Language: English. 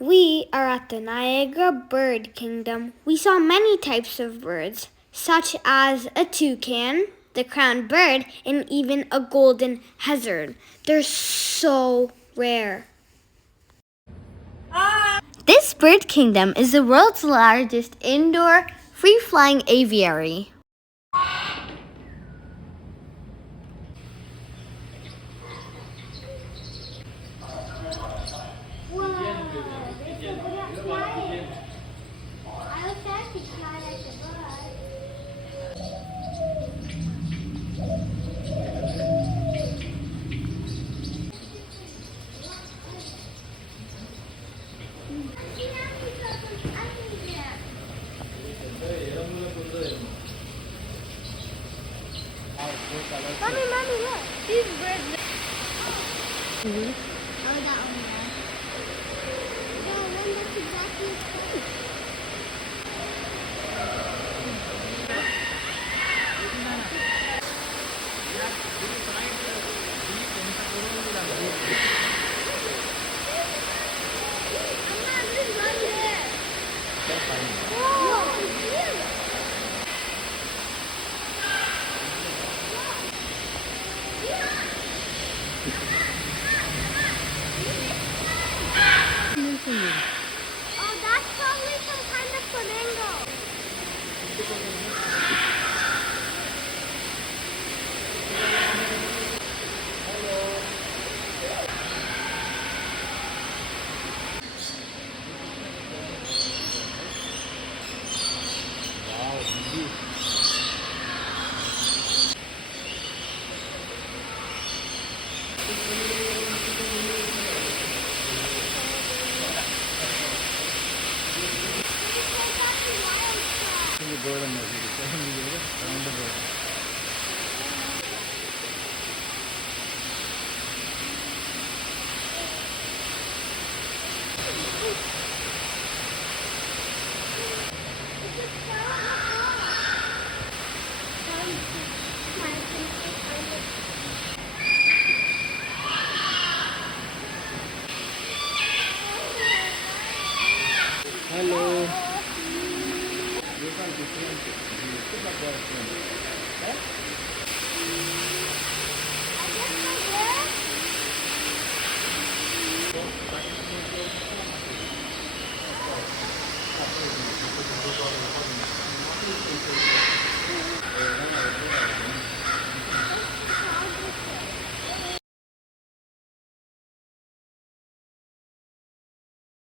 We are at the Niagara Bird Kingdom. We saw many types of birds, such as a toucan, the crowned bird, and even a golden hazard. They're so rare. This bird kingdom is the world's largest indoor free-flying aviary. Mommy, look. These birds. Oh, that one there. Yeah, then that's exactly the same. Oh, that's probably some kind of flamingo. Hello.